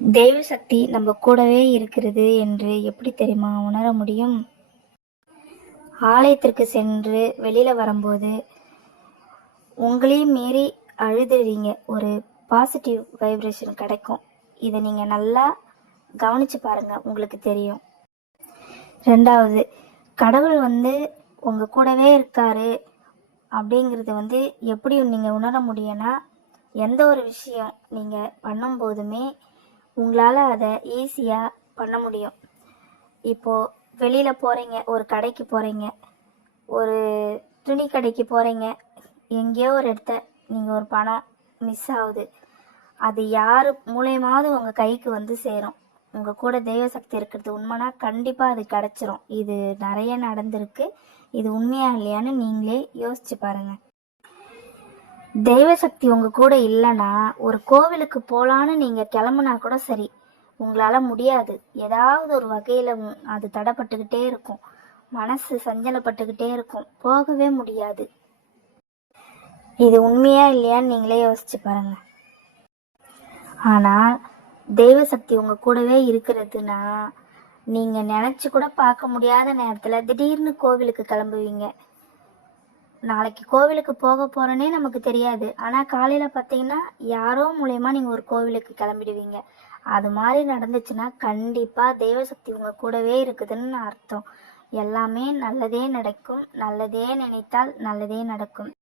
தெய்வ சக்தி நம்ம கூடவே இருக்கிறது என்று எப்படி தெரியுமா உணர முடியும்? ஆலயத்திற்கு சென்று வெளியில வரும்போது உங்களையும் மீறி அழுதுறீங்க. ஒரு பாசிட்டிவ் வைப்ரேஷன் கிடைக்கும். இதை நீங்க நல்லா கவனிச்சு பாருங்க உங்களுக்கு தெரியும். ரெண்டாவது கடவுள் வந்து உங்க கூடவே இருக்காரு அப்படிங்கிறது வந்து எப்படி நீங்கள் உணர முடியும்னா எந்த ஒரு விஷயம் நீங்கள் பண்ணும்போதுமே உங்களால் அதை ஈஸியாக பண்ண முடியும். இப்போது வெளியில் போகிறீங்க ஒரு கடைக்கு போகிறீங்க ஒரு துணி கடைக்கு போகிறீங்க எங்கேயோ ஒரு இடத்த நீங்கள் ஒரு பணம் மிஸ் ஆகுது. அது யார் மூலயமாவது உங்கள் கைக்கு வந்து சேரும். உங்கள் கூட தெய்வ சக்தி இருக்கிறது உண்மைனா கண்டிப்பாக அது கிடச்சிரும். இது நிறைய நடந்திருக்கு. இது உண்மையா இல்லையான்னு நீங்களே யோசிச்சு பாருங்கள் தெய்வ சக்தி உங்க கூட இல்லைன்னா ஒரு கோவிலுக்கு போலான்னு நீங்க கிளம்புனா கூட சரி. உங்களால முடியாது. ஏதாவது ஒரு வகையில அது தடைப்பட்டுக்கிட்டே இருக்கும். மனசு சஞ்சலப்பட்டுக்கிட்டே இருக்கும். போகவே முடியாது. இது உண்மையா இல்லையான்னு நீங்களே யோசிச்சு பாருங்க. ஆனால் தெய்வ சக்தி உங்க கூடவே இருக்கிறதுனா நீங்க நினைச்சு கூட பார்க்க முடியாத நேரத்துல திடீர்னு கோவிலுக்கு கிளம்புவீங்க. நாளைக்கு கோவிலுக்கு போக போகிறோன்னே நமக்கு தெரியாது. ஆனா காலையில பார்த்தீங்கன்னா யாரோ மூலயமா நீங்க ஒரு கோவிலுக்கு கிளம்பிடுவீங்க. அது மாதிரி நடந்துச்சுன்னா கண்டிப்பா தெய்வ சக்தி உங்க கூடவே இருக்குதுன்னு அர்த்தம். எல்லாமே நல்லதே நடக்கும். நல்லதே நினைத்தால் நல்லதே நடக்கும்.